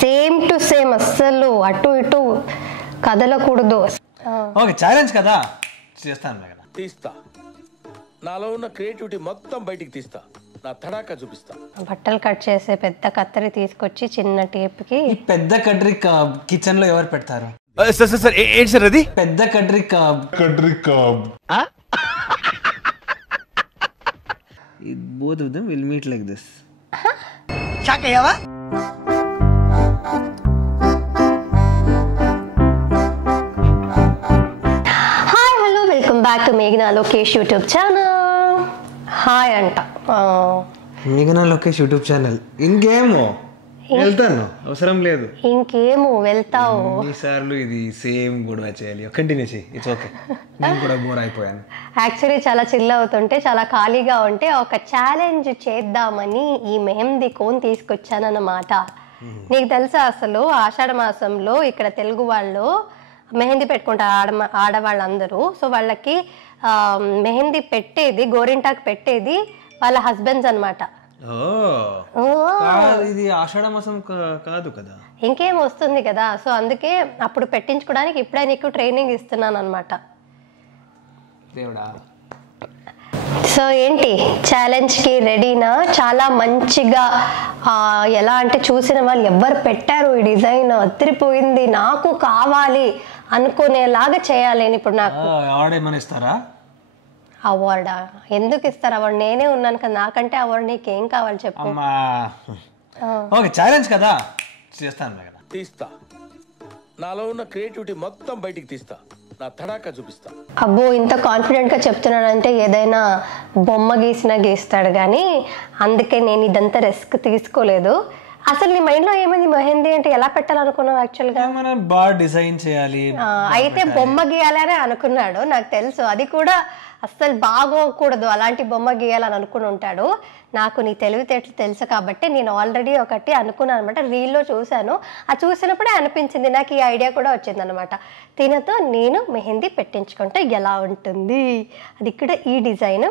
Same to same, అస్సలు అటు ఇటు కదలకూడదు. ఓకే, ఛాలెంజ్ కదా, చేస్తాను కదా. తీస్తా, నాలో ఉన్న క్రియేటివిటీ మొత్తం బయటికి తీస్తా, నా తడాకా చూపిస్తా. బట్టలు కట్ చేసే పెద్ద కత్తెర తీసుకొచ్చి చిన్న టేప్కి. పెద్ద కడ్రీ కిచెన్ లో ఎవరు పెడతారు? సార్ ఏంటి సార్ అది? పెద్ద కడ్రీ both of them will meet like this. షాక్ అయ్యావా? Hi hello, welcome back to మేఘనా లోకేష్ యూట్యూబ్ ఛానల్. హాయ్ అంట మేఘనా లోకేష్ యూట్యూబ్ ఛానల్. ఇంకేమో వెళ్తాను, అవసరం లేదు. ఇంకేమో వెళ్తావు. ఈసార్లు ఇది సేమ్ గొడవ చేయాలి, కంటిన్యూ చేయి. ఇట్స్ ఓకే, నేను కూడా బోర్ అయిపోయాను. యాక్చువల్లీ చాలా చిల్ అవుతుంటే, చాలా ఖాళీగా ఉంటే ఒక ఛాలెంజ్ చేద్దామని ఈ మెహందీ కోన్ తీసుకొచ్చానన్నమాట. నీకు తెలుసా, అసలు ఆషాఢ మాసంలో ఇక్కడ తెలుగు వాళ్ళు మెహందీ పెట్టుకుంటారు, ఆడవాళ్ళందరూ. సో వాళ్ళకి మెహందీ పెట్టేది, గోరింటాకు పెట్టేది వాళ్ళ హస్బెండ్స్ అనమాట. ఇది ఆషాఢ మాసం కాదు కదా, ఇంకేం వస్తుంది కదా. సో అందుకే అప్పుడు పెట్టించుకోవడానికి ఇప్పుడే నీకు ట్రైనింగ్ ఇస్తున్నాను అనమాట. సో ఏంటి, ఛాలెంజ్కి రెడీనా? చాలా మంచిగా, ఎలా అంటే చూసిన వాళ్ళు ఎవరు పెట్టారు ఈ డిజైన్, అదిరిపోయింది, నాకు కావాలి అనుకునేలాగా చేయాలి. ఇప్పుడు నాకు ఏమైనా ఇస్తారా? అవార్డా? ఎందుకు ఇస్తారు అవార్డు? నేనే ఉన్నాను కదా, నాకంటే అవార్డు నీకేం కావాలి చెప్పు. ఓకే, ఛాలెంజ్ కదా, చేస్తాను కదా. తీస్తా, నాలో ఉన్న క్రియేటివిటీ మొత్తం బయటికి తీస్తా, నా తడాకా చూపిస్తా. అబ్బో, ఇంత కాన్ఫిడెంట్ గా చెప్తున్నాడంటే ఏదైనా బొమ్మ గీసినా గీస్తాడు కానీ, అందుకే నేను ఇదంతా రిస్క్ తీసుకోలేదు. అసలు నీ మైండ్ లో ఏమైంది? మెహందీ అంటే ఎలా పెట్టాలనుకున్నావు యాక్చువల్ గా? మనం బాగా డిజైన్ చేయాలి, అయితే బొమ్మ గీయాలని అనుకున్నాడు, నాకు తెలుసు. అది కూడా అస్సలు బాగోకూడదు, అలాంటి బొమ్మ గీయాలని అనుకుని ఉంటాడు. నాకు నీ తెలివితేటలు తెలుసు కాబట్టి నేను ఆల్రెడీ ఒకటి అనుకున్నాను అనమాట. రీల్లో చూశాను, అది చూసినప్పుడే అనిపించింది నాకు, ఈ ఐడియా కూడా వచ్చింది అనమాట. తినతో నేను మెహందీ పెట్టించుకుంటే ఎలా ఉంటుంది, అది ఇక్కడ ఈ డిజైన్.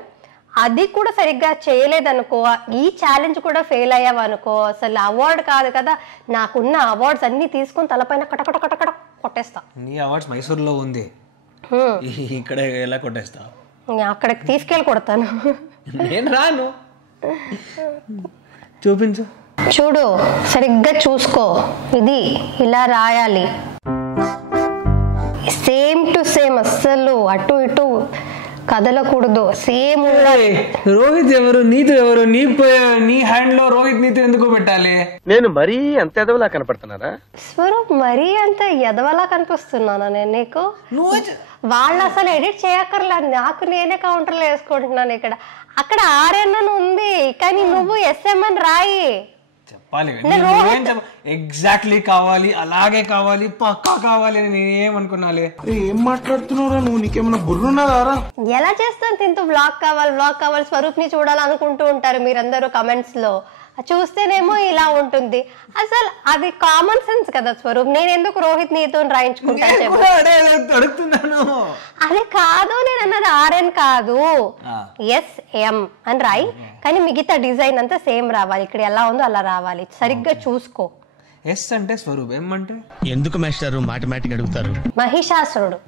అది కూడా సరిగ్గా చేయలేదనుకో, ఈ ఛాలెంజ్ కూడా ఫెయిల్ అయ్యావనుకో, అసలు అవార్డు కాదు కదా, నాకున్న అవార్డ్స్ అన్ని తీసుకుని తలపైన కటకట కటకట కొట్టేస్తా. నీ అవార్డ్స్ మైసూర్లో ఉంది, ఇక్కడ ఎలా కొట్టేస్తా? అక్కడికి తీసుకెళ్ళి కొడతాను. నేను రాను, చూపించు. చూడు, సరిగ్గా చూసుకో, ఇది ఇలా రాయాలి, సేమ్ టు సేమ్, అస్సలు అటు ఇటు కదలకూడదు, సేమ్. రోహిత్ ఎవరు, నీతు ఎవరు? నీ హ్యాండ్ లో రోహిత్ నీతు ఎందుకు పెట్టాలి? నేను మరీ అంత ఎదవలా కనపడుతున్నారా? స్వరూప్, మరీ అంత ఎదవలా కనిపిస్తున్నానా నేను నీకు? వాళ్ళు అసలు ఎడిట్ చేయక్కర్లేదు, నాకు నేనే కౌంటర్లు వేసుకుంటున్నాను. ఇక్కడ అక్కడ ఆర్ఎన్ ఉంది కానీ నువ్వు ఎస్ఎం అని రాయి. చెప్పాలి ఎగ్జాక్ట్లీ కావాలి, అలాగే కావాలి, పక్కా కావాలి అని నేనేమనుకున్నాలే. ఏం మాట్లాడుతున్నారా నువ్వు? నీకేమన్నా బుర్రున్నదారా? ఎలా చేస్తాను తింటూ బ్లాగ్ కావాలి స్వరూప్ ని చూడాలనుకుంటూ ఉంటారు మీరందరూ కమెంట్స్ లో. చూస్తేనేమో ఇలా ఉంటుంది, అసలు అది కామన్ సెన్స్ కదా స్వరూప్. నేను ఎందుకు రోహిత్ నీతో రాయించుకుంటాను? అది కాదు, నేను అన్నది ఆర్ఎన్ కాదు, ఎస్ఎం అని రాయి. కానీ మిగతా డిజైన్ అంతా సేమ్ రావాలి, ఇక్కడ ఎలా ఉందో అలా రావాలి, సరిగ్గా చూసుకో. ఎస్ అంటే స్వరూప్, ఎం అంటే ఎందుకు మాస్టర్ మాథమెటిక్ అడుగుతారు? మహిషాసురుడు.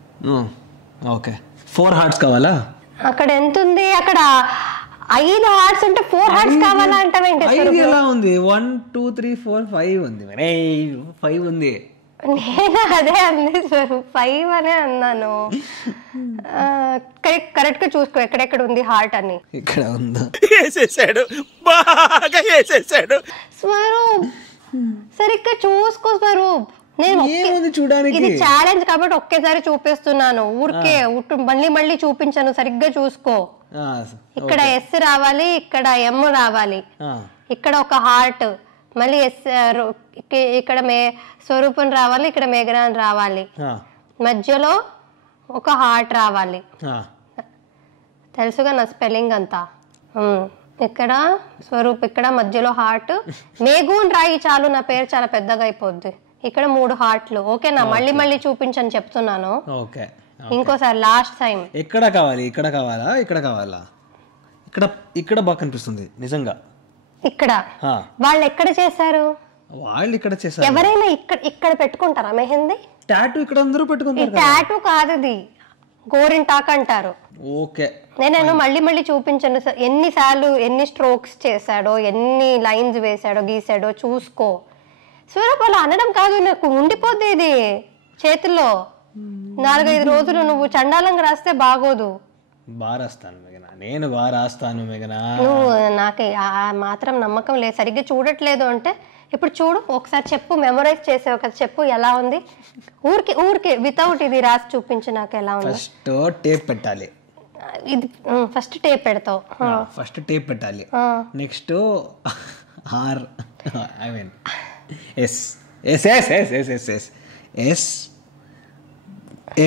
ఓకే, 4 హార్ట్స్ కావాలా? అక్కడ ఎంత ఉంది? అక్కడ 5 హార్ట్స్ ఉంటే 4 హార్ట్స్ కావాలా అంటావేంటి? ఎలా ఉంది? 1 2 3 4 5 ఉంది, 5 ఉంది. నేను అదే అంది స్వరూప్, 5 అనే అన్నాను. కరెక్ట్ గా చూసుకో ఎక్కడెక్కడ ఉంది హార్ట్ అని. ఇక్కడ ఉందా? బాగా వేసేసాడు స్వరూప్, సరిగ్గా చూసుకో స్వరూప్. నేను ఇది ఛాలెంజ్ కాబట్టి ఒకేసారి చూపిస్తున్నాను, ఊరికే మళ్ళీ చూపించాను, సరిగ్గా చూసుకో. ఇక్కడ ఎస్ రావాలి, ఇక్కడ ఎం రావాలి, ఇక్కడ ఒక హార్ట్, మళ్ళీ ఎస్ ఇక్కడ స్వరూపం రావాలి, ఇక్కడ మేఘనాన్ రావాలి, మధ్యలో ఒక హార్ట్ రావాలి. తెలుసుగా నా స్పెల్లింగ్ అంతా. ఇక్కడ స్వరూప్, ఇక్కడ మధ్యలో హార్ట్, మేఘూన్ రాయి చాలు, నా పేరు చాలా పెద్దగా అయిపోద్ది. ఇక్కడ 3 హార్ట్లు. ఓకేనా? మళ్ళీ చూపించని చెప్తున్నాను. ఇంకోసారి లాస్ట్ టైం. ఎక్కడ కావాలి? ఇక్కడ కావాలా? ఇక్కడ కావాలా? ఇక్కడ బాగా కనిపిస్తుంది నిజంగా. ఇక్కడ వాళ్ళు ఎక్కడ చేశారు? వాళ్ళు ఇక్కడ చేశారు. ఎవరైనా ఇక్కడ పెట్టుకుంటారా మెహందీ? టాటూ ఇక్కడ అందరూ పెట్టుకుంటారు. టాటూ కాదు, ఇది గోరింటాక్ అంటారు. ఓకే, నేను మళ్ళీ చూపించాను ఎన్నిసార్లు ఎన్ని స్ట్రోక్స్ చేశాడో, ఎన్ని లైన్స్ వేసాడో గీసాడో చూసుకో. స్వరూప్ అలా అనడం కాదు, నాకు ఉండిపోద్ది ఇది చేతుల్లో. 4-5 రోజులు నువ్వు చండాలంగా రాస్తే బాగోదు. బాగా రాస్తాను మేఘనా, నేను బాగా రాస్తాను మేఘనా. నువ్వు నాకు ఆ మాత్రం నమ్మకం లేదు. సరిగ్గా చూడట్లేదు అంటే ఇప్పుడు చూడు, ఒకసారి చెప్పు, మెమరైజ్ చేసావు కదా, చెప్పు ఎలా ఉంది. ఊరికి వితౌట్ ఇది రాసి చూపించు నాకు ఎలా ఉంది. ఫస్ట్ టేప్ పెట్టాలి. ఇది ఫస్ట్ టేప్ పెడతావు. ఫస్ట్ టేప్ పెట్టాలి. Next or I mean S S S S S S S S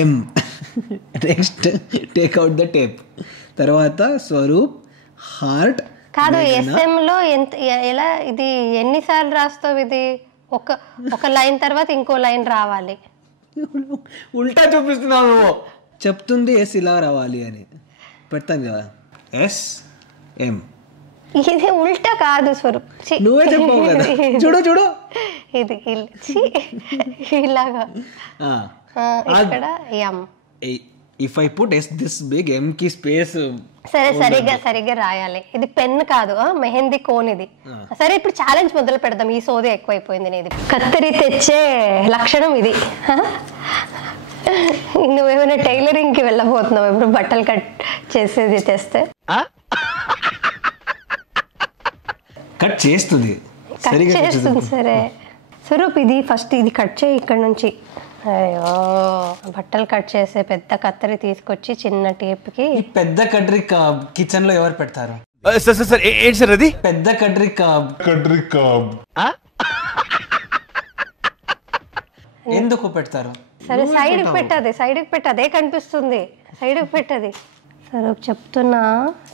M. Next take out the tape. తర్వాత స్వరూప్ హార్ట్ కాదు, ఎస్ఎం లో ఎలా ఇది ఎన్నిసార్లు రాస్తావు? ఇది ఒక లైన్ తర్వాత ఇంకో లైన్ రావాలి. ఉల్టా చూపిస్తున్నావు నువ్వు. చెప్తుంది ఎస్ ఇలా రావాలి అని, పెడతాను కదా ఎస్ ఎం. ఇది ఉల్టా కాదు స్వరూప్, నువ్వే చెప్పావు కదా. చూడు ఇది ఇలాగా ఇక్కడ M. If I put as this big, M కి స్పేస్. సరే సరిగ్గా రాయాలి. ఇది పెన్ కాదు, మెహందీ కోన్ ఇది. సరే ఇప్పుడు ఛాలెంజ్ మొదలు పెడదాం, ఈ సోది ఎక్కువైపోయింది నీది. కత్తెరి తెచ్చే లక్షణం ఇది. నువ్వేమైనా టైలరింగ్ కి వెళ్ళబోతున్నావు ఇప్పుడు బట్టలు కట్ చేసేది తెస్తే? కట్ చేస్తుంది. సరే స్వరూప్, ఇది ఫస్ట్ ఇది కట్ చేయి ఇక్కడ నుంచి. అయ్యో, బట్టలు కట్ చేసే పెద్ద కత్తెరి తీసుకొచ్చి చిన్న టేప్ కి. పెద్ద కట్రీ కిచెన్ లో ఎవరు పెడతారు? సార్ ఏంటి సార్ అది? పెద్ద కట్రీ ఎందుకు పెడతారు? సరే సైడ్ కి పెట్టదే కనిపిస్తుంది, సైడ్ కి పెట్టది. సరే చెప్తున్నా,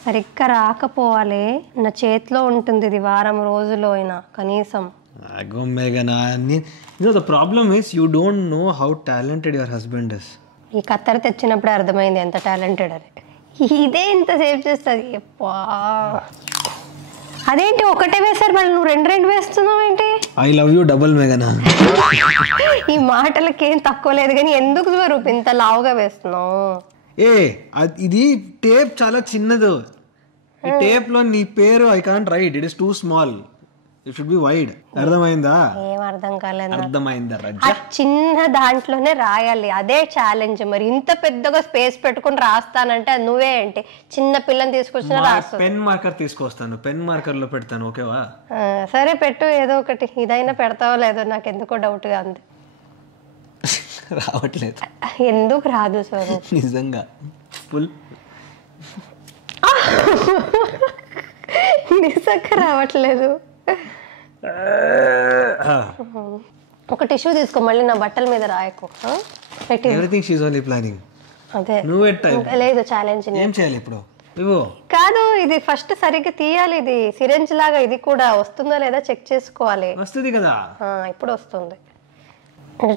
సరిగ్గా రాకపోవాలి. నా చేతిలో ఉంటుంది ఇది వారం రోజులు అయినా కనీసం. The problem is you don't know how talented your husband is. ఈ కత్తెర తెచ్చినప్పుడు అర్థమైంది ఎంత టాలెంటెడ్ అని. ఇదే ఇంత సేవ్ చేస్తుంది. అదేంటి ఒకటే వేసారు మళ్ళీ నువ్వు రెండు వేస్తున్నావు ఏంటి? ఐ లవ్ యూ డబుల్ మేఘనా. ఈ మాటలకి ఏం తక్కువ లేదు కానీ ఎందుకు స్వరూప్ ఇంత లావుగా వేస్తున్నావు? ఇది టేప్ చాలా చిన్నది. ఈ టేప్ లో నీ పేరు I can't right, it is two small, it should be wide. అర్థమైందా? ఏం అర్థం కాలేదు. అర్థమైందా? ఆ చిన్న దాంట్లోనే రాయాలి, అదే ఛాలెంజ్. మరి ఇంత పెద్దగా స్పేస్ పెట్టుకుని రాస్తానంటే నువ్వే ఏంటి చిన్న పిల్లని తీసుకొచ్చినా రాస్తావు. పెన్ మార్కర్ తీసుకొస్తాను, పెన్ మార్కర్ లో పెడతాను, ఓకేవా? సరే పెట్టు ఏదో ఒకటి. ఇదైనా పెడతావో లేదో నాకు ఎందుకో డౌట్ గా ఉంది. రావట్లేదు. ఎందుకు రాదు స్వరూప్? నిజంగా ఫుల్ నిజంగా రావట్లేదు. ఒక టిష్యూ తీసుకో, మళ్ళీ నా బట్టల మీద రాయకు. Everything she is only planning. అదే లేదు ఛాలెంజ్. ఏం చేయాలి ఇప్పుడు? కాదు, ఇది ఫస్ట్ సరిగ్గా తీయాలి. ఇది సిరెంజ్ లాగా, ఇది కూడా వస్తుందా లేదా చెక్ చేసుకోవాలి. వస్తుంది కదా, ఇప్పుడు వస్తుంది.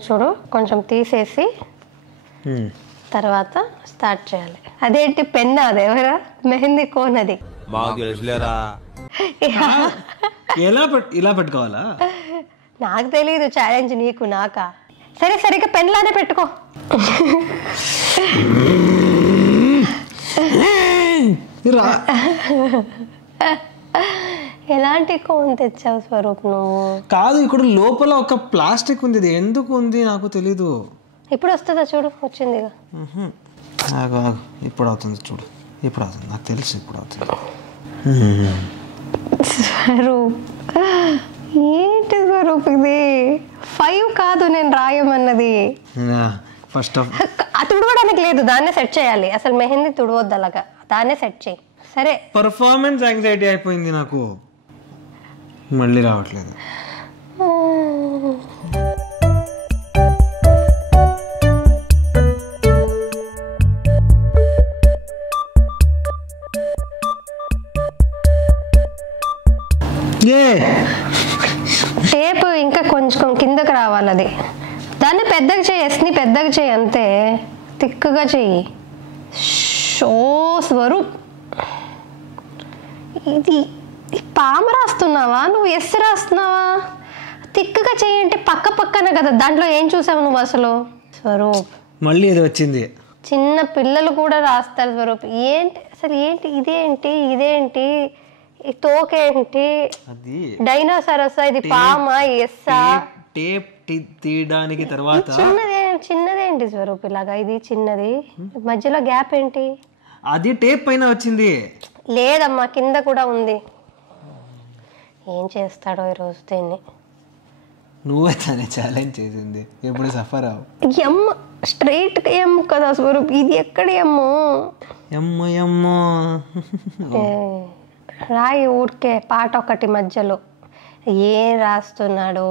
చూడు, కొంచెం తీసేసి తర్వాత స్టార్ట్ చేయాలి. అదేంటి పెన్? అదేవరా మెహందీ కోన్ అది. ఇలా పెట్టుకోవాలా? నాకు తెలీదు. ఛాలెంజ్ నీకు నాకా? సరే సరిగ్గా పెన్ లానే పెట్టుకో. ఎలాంటి కోన్ తెచ్చావు స్వరూప్ నువ్వు? కాదు, ఇక్కడ లోపల ఒక ప్లాస్టిక్ ఉంది, ఇది ఎందుకు ఉంది నాకు తెలీదు. ఇప్పుడు వస్తుందా? చూడు, వచ్చింది. ఇప్పుడు అవుతుంది, చూడు, ఇప్పుడు అవుతుంది, నాకు తెలుసు ఇప్పుడు అవుతుంది. స్వరూప్ ఏంటి స్వరూప్ ఇది? 5 కాదు నేను రాయమన్నది. ఫస్ట్ తుడవడానికి లేదు, దాన్నే సెట్ చేయాలి. అసలు మెహందీ తుడవద్దు అలాగా, దాన్నే సెట్ చేయి. సరే, పర్ఫార్మెన్స్ యాంగ్జైటీ అయిపోయింది నాకు, మళ్ళీ రావట్లేదు. టేప్ ఇంకా కొంచెం కిందకి రావాలి. అది దాన్ని పెద్దగా చేయి, ఎస్ని పెద్దగా చేయి, అంతే. తిక్కగా చెయ్యి. షో స్వరూప్, ఇది పామ రాస్తున్నావా నువ్వు? ఎస్ రాస్తున్నావా? తిక్కగా చేయంటే పక్క పక్కన కదా, దాంట్లో ఏం చూసావు నువ్వు అసలు? స్వరూప్ మళ్ళీ ఏదో వచ్చింది. చిన్న పిల్లలు కూడా రాస్తారు స్వరూప్. ఏంటి అసలు, ఏంటి ఇదేంటి, ఇదేంటి ఈ తోకేంటి, అది డైనోసారస్, ఇది పామా, ఎస్సా? టేప్ తీయడానికి తర్వాత చిన్నదేంటి స్వరూప్ ఇలాగా, ఇది చిన్నది, మధ్యలో గ్యాప్ ఏంటి? అది టేప్ పైన వచ్చింది. లేదమ్మా, కింద కూడా ఉంది. ఏం చేస్తాడో ఈరోజు దీన్ని. నువ్వే తనే ఛాలెంజ్ చేసింది, ఎప్పుడు సఫర్ అవు. ఎమ్ స్ట్రైట్ ఎమ్ కదా స్వరూప్, ఇది ఎక్కడ ఎమ్ము? ఎమ్మో ఎమ్మో రాయి ఊరికే పాట ఒకటి మధ్యలో. ఏం రాస్తున్నాడు?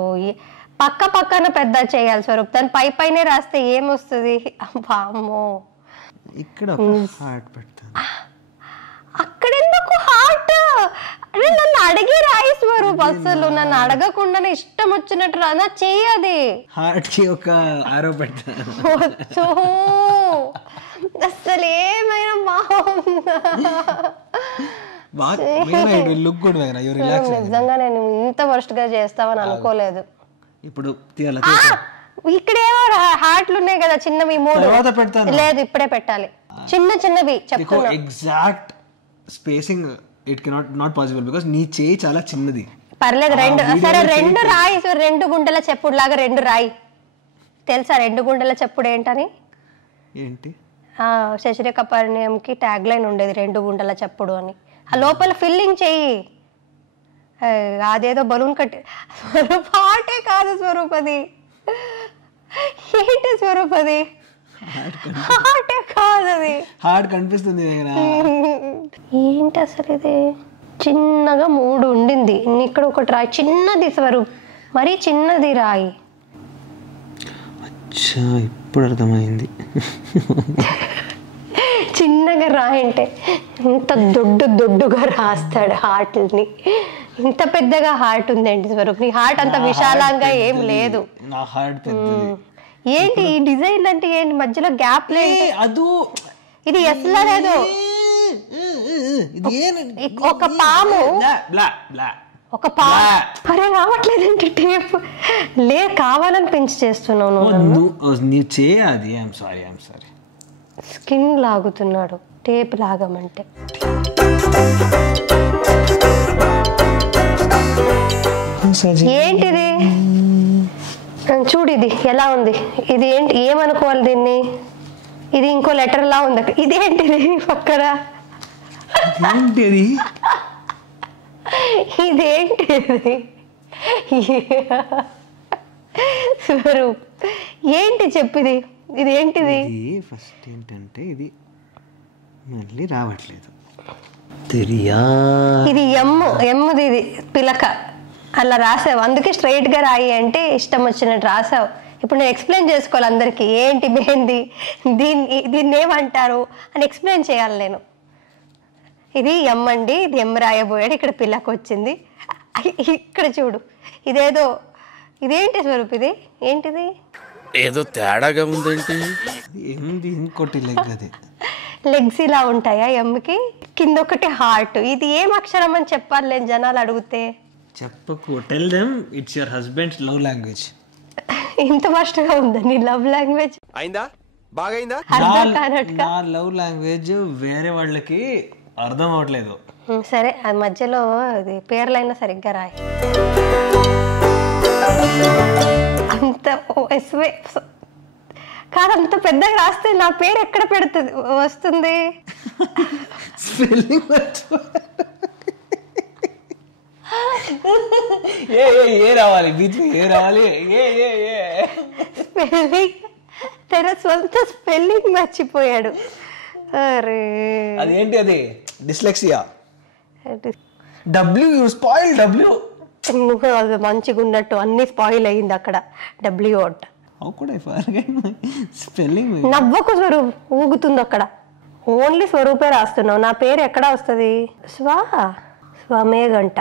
పక్క పక్కన పెద్ద చేయాలి స్వరూప్, దాని పై పైనే రాస్తే ఏమొస్తుంది? అమ్మో, ఇక్కడ హార్ట్ పెడతాను. అక్కడెందుకు హార్ట్? నన్ను అడిగి రాయి స్వరూప్, అసలు నన్ను అడగకుండానే ఇష్టం వచ్చినట్టు రా. నా చెయ్యది హార్ట్ కి ఒక ఆరో పెడతాను. అసలు ఏమైనా బాగుందా? నిజంగా నేను ఇంత వర్స్ట్ గా చేస్తావని అనుకోలేదు. ఇప్పుడు ఇక్కడేమో హార్ట్లు ఉన్నాయి కదా చిన్నవి, 3. లేదు ఇప్పుడే పెట్టాలి, చిన్న చిన్నవి చెప్తున్నా. Exact spacing it cannot not possible because నీ చేయి చాలా చిన్నది. పర్లేదు, 2 సరే 2 రాయి. 2 గుంటల చెప్పుడు లాగా 2 రాయి. తెలుసా 2 గుంటల చెప్పుడు ఏంటని? ఏంటి? శశిరేఖ పరిణయంకి ట్యాగ్ లైన్ ఉండేది 2 గుంటల చెప్పుడు అని. ఆ లోపల ఫిల్లింగ్ చెయ్యి. అదేదో బలూన్ కట్టి స్వరూప్, హార్టే కాదు స్వరూప్, అది ఏంటి స్వరూప్? అది హార్టే కాదు, అది హార్ట్ కనిపిస్తుంది. ఏంటి అసలు ఇది? చిన్నగా 3 ఉండింది, ఇక్కడ ఒకటి రాయి, చిన్నది స్వరూప్, మరీ చిన్నది రాయి. అచ్చా, ఇప్పుడు అర్థమైంది. చిన్నగా రాయంటే ఇంత దొడ్డుగా రాస్తాడు హార్ట్ని. ఇంత పెద్దగా హార్ట్ ఉందేంటి స్వరూప్? నీ హార్ట్ అంత విశాలంగా ఏం లేదు. నా హార్ట్ పెద్దది. ఏంటి ఈ డిజైన్ అంటే ఏంటి? మధ్యలో గ్యాప్ లేదు. అదు ఇది ఎస్లా లేదు, ఒక పాము, ఒక పాము. అరే రావట్లేదంటే టేప్ లే, కావాలని పెంచి చేస్తున్నావు నీ చేయాలి. I'm sorry. స్కిన్ లాగుతున్నాడు టేప్ లాగమంటే. ఏంటిది చూడు, ఇది ఎలా ఉంది? ఇది ఏంటి, ఏమనుకోవాలి దీన్ని? ఇది ఇంకో లెటర్ లా ఉంది. ఇదేంటిది పక్కన? ఇదేంటిది స్వరూప్? ఏంటి చెప్పిది? ఇది ఏంటిది? ఫస్ట్ ఏంటంటే ఇది మళ్ళీ రావట్లేదు. ఇది ఎమ్ముది, ఇది పిలక. అలా రాసావు, అందుకే స్ట్రైట్ గా రాయి అంటే ఇష్టం వచ్చినట్టు రాసావు. ఇప్పుడు నేను ఎక్స్ప్లెయిన్ చేసుకోవాలి అందరికి, ఏంటి మెహందీ, దీన్ని ఏమంటారు అని ఎక్స్ప్లెయిన్ చేయాలి నేను. ఇది ఎమ్ అండి, ఇది ఎమ్ రాయబోయాడు, ఇక్కడ పిల్లక వచ్చింది. ఇక్కడ చూడు, ఇదేదో, ఇదేంటి స్వరూప్? ఇది ఏంటిది? ఏదో తేడాగా ఉందేంటి? ఇంకోటి లెగ్స్ ఇలా ఉంటాయా ఎమ్కి? కింద ఒకటి హార్ట్. ఇది ఏం అక్షరం అని చెప్పాలి నేను జనాలు అడిగితే. చెప్పకు, tell them it's your husbands love language. ఇంత ఫస్ట్ గా ఉందా నీ లవ్ లాంగ్వేజ్? అయిందా? బాగైందా? నా లవ్ లాంగ్వేజ్ వేరే వాళ్ళకి అర్థం అవట్లేదు. సరే, అది మధ్యలో అది పేర్లైనా సరిగ్గా రాయి. అంత కాదు, అంత పెద్దగా రాస్తే నా పేరు ఎక్కడ పెడుతుంది వస్తుంది? ఏ రావాలి, ఏ రావాలి? స్పెల్లింగ్, తన సొంత స్పెల్లింగ్ మర్చిపోయాడు. అరే అదేంటి? అది dyslexia. W, you spoil W. అది మంచిగా ఉన్నట్టు అన్ని స్పాయిల్ అయ్యింది అక్కడ. W out. స్పెల్లింగ్ నవ్వకు స్వరూప్, ఊగుతుంది అక్కడ. ఓన్లీ స్వరూపే రాస్తున్నావు, నా పేరు ఎక్కడ వస్తుంది? స్వమేగంట.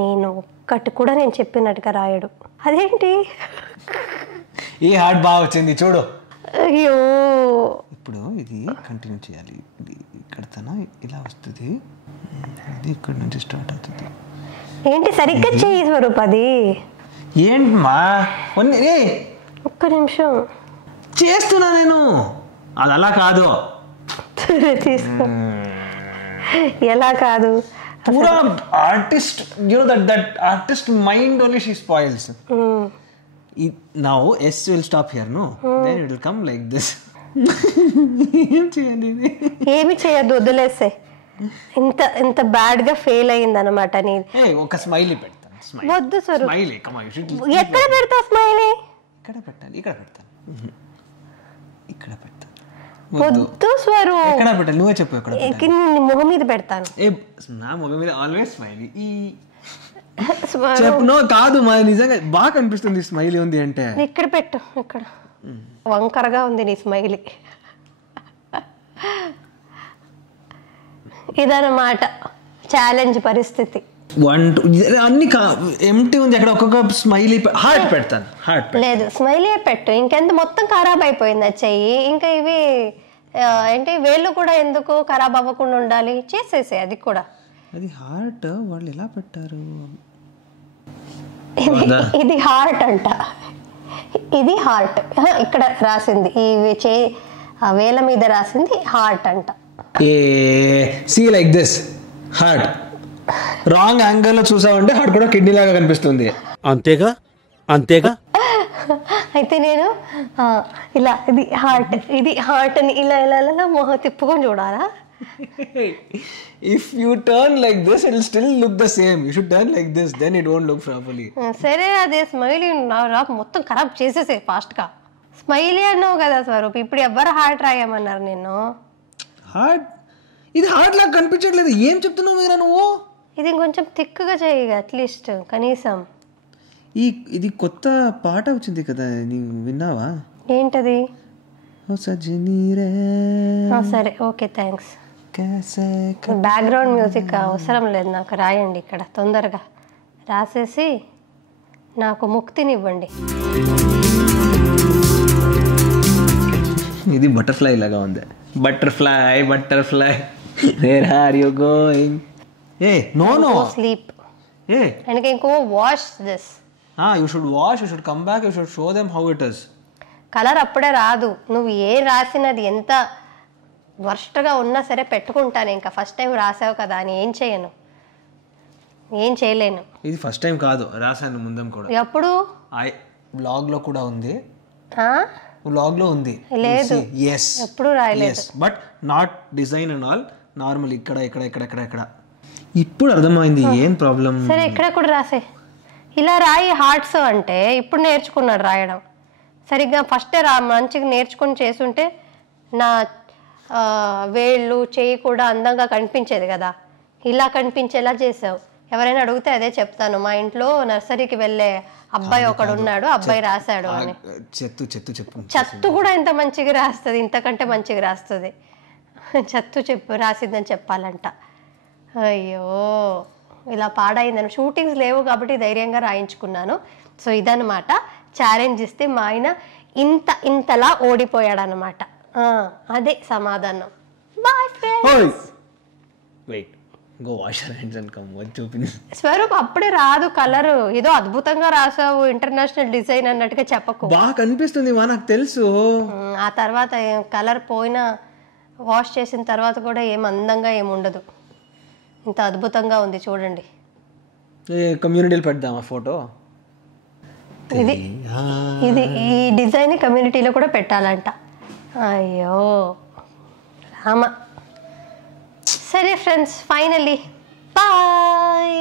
నేను ఒక్కటి కూడా నేను చెప్పినట్టుగా రాయడు. అదేంటి? ఈ హార్ట్ బాగా వచ్చింది చూడు. అయ్యో, ఇప్పుడు ఇది కంటిన్యూ చేయాలి. ఇక్కడ తన ఇలా వస్తుంది, ఇది ఇక్కడ నుంచి స్టార్ట్ అవుతుంది. ఏంటి సరిగ్గా చెయ్యి స్వరూప్. అది ఏంటమ్మా ఏ ఒక్క నిమిషం చేస్తున్నా నేను, అది అలా కాదు. తీసుకో. ఎలా కాదు, పూరా artist, you know that artist mind only she spoils. Now S will stop here, no then it will come like this. ఏం చేయండి, ఏమి చేయొద్దు, వదిలేసే. ఇంత బ్యాడ్ గా ఫెయిల్ అయింది అనమాట నీది. ఒక స్మైలీ పెడతాను. వద్దు Swaroop, smiley come on, you should. ఎక్కడ పెడతావు స్మైలీ? ఇక్కడ పెట్టాలి, ఇక్కడ పెడతాను, ఇక్కడ పెడతాను. వద్దు స్వరూప్, ఎక్కడ పెట్టాలి నువ్వే చెప్పు. ఎక్కడ మొహం మీద పెడతాను. నా మొహం మీద ఆల్వేస్ స్మైలీ. చెప్పు. కాదు మా నిజంగా బాగా కనిపిస్తుంది స్మైలీ ఉంది అంటే. ఇక్కడ పెట్టు, ఇక్కడ వంకరగా ఉంది నీ స్మైలీ. ఇదన్నమాట ఛాలెంజ్ పరిస్థితి. 1 2 అన్ని ఎంటీ ఉంది, అక్కడ ఒక్కొక్క స్మైలీ హార్ట్ పెడతాను. హార్ట్ లేదు, స్మైలీ పెట్టు. ఇంకెంత మొత్తం ఖరాబ్ అయిపోయింది ఆ చెయ్యి. ఇంకా ఇవి ఏంటి వేళ్ళు కూడా ఎందుకు ఖరాబ్ అవ్వకుండా ఉండాలి, చేసేసే అది కూడా. అది హార్ట్ వాళ్ళు ఎలా పెట్టారు? ఇది హార్ట్ అంట, ఇది హార్ట్. ఇక్కడ రాసింది ఈ వేల మీద రాసింది హార్ట్ అంట. See like this heart. Wrong angle లో చూసావంటే హార్ట్ కూడా కిడ్నీ లాగా కనిపిస్తుంది. అంతేగా అంతేగా. అయితే నేను ఇలా ఇది హార్ట్ అని ఇలా ఇలా ఇలా మొహం తిప్పుకొని చూడాలా? If you turn like this, it will still look the same. You should turn like this, then it won't look properly. సరే, అదే స్మైలీ మొత్తం ఖరాబ్ చేసేసే ఫాస్ట్ గా. స్మైలీ అన్నావు కదా స్వరూప్, ఇప్పుడు ఎవ్వరు హార్ట్ రాయమన్నారు నిన్ను? హార్ట్ ఇది హార్ట్ లాగా కనిపించట్లేదు. ఏం చెప్తున్నావు మీరా నువ్వు? ఇది కొంచెం థిక్గా చేయి అట్లీస్ట్ కనీసం. ఇది కొత్త పాట వచ్చింది కదా, నీవు విన్నావా? ఏంటది? ఓ సజనీ రే. సరే, ఓకే, థ్యాంక్స్. బ్యాక్గ్రౌండ్ మ్యూజిక్ అవసరం లేదు నాకు, రాయండి ఇక్కడ తొందరగా రాసేసి నాకు ముక్తినివ్వండి. ఇది బటర్ఫ్లై లాగా ఉంది. Butterfly butterfly where are you going? No sleep. And ఇంకో wash this. You should wash, you should come back, you should show them how it is. Colour అప్పుడే రాదు. నువ్వు ఏ రాసినది ఎంత వర్స్ట్గా ఉన్నా సరే పెట్టుకుంటాను. ఇంకా ఫస్ట్ టైం రాసావు కదా అని ఏం చేయను, ఏం చేయలేను. ఇది ఫస్ట్ టైం కాదు, రాసాను ముందం కూడా. ఎప్పుడు? బ్లాగ్ లో కూడా ఉంది. బ్లాగ్ లో ఉంది. లేదు, ఎప్పుడు రాయలేదు. But not design and all, normal ఇక్కడ ఇక్కడ ఇక్కడ ఇక్కడ ఇక్కడ. ఇప్పుడు అర్థమైంది ఏం ప్రాబ్లం. సరే, ఇక్కడ కూడా రాసే. ఇలా రాయి హార్ట్స్ అంటే ఇప్పుడు నేర్చుకున్నాడు రాయడం. సరిగ్గా ఫస్టే మంచిగా నేర్చుకుని చేసుంటే నా వేళ్ళు చేయి కూడా అందంగా కనిపించేది కదా. ఇలా కనిపించేలా చేసావు. ఎవరైనా అడిగితే అదే చెప్తాను, మా ఇంట్లో నర్సరీకి వెళ్ళే అబ్బాయి ఒకడు ఉన్నాడు, అబ్బాయి రాశాడు అని. చత్తు కూడా ఇంత మంచిగా రాస్తుంది, ఇంతకంటే మంచిగా రాస్తుంది. చత్తు రాసిందని చెప్పాలంట. అయ్యో, ఇలా పాడైందని. షూటింగ్స్ లేవు కాబట్టి ధైర్యంగా రాయించుకున్నాను. సో ఇదన్నమాట ఛాలెంజ్ ఇస్తే మా ఆయన ఇంతలా ఓడిపోయాడు అనమాట. అదే సమాధానం. Bye friends. స్వరూప్ అప్పుడే రాదు కలర్, ఏదో అద్భుతంగా రాసావు, ఇంటర్నేషనల్ డిజైన్ అన్నట్టుగా చెప్పకు. బాగా కనిపిస్తుంది నాకు తెలుసు. ఆ తర్వాత కలర్ పోయినా వాష్ చేసిన తర్వాత కూడా ఏం అందంగా ఏముండదు. ఇంత అద్భుతంగా ఉంది చూడండి. కమ్యూనిటీలో పెడదామా ఫోటో? ఇది ఈ డిజైన్ కమ్యూనిటీలో కూడా పెట్టాలంట. అయ్యో రామ. సరే ఫ్రెండ్స్, ఫైనల్లీ బాయ్.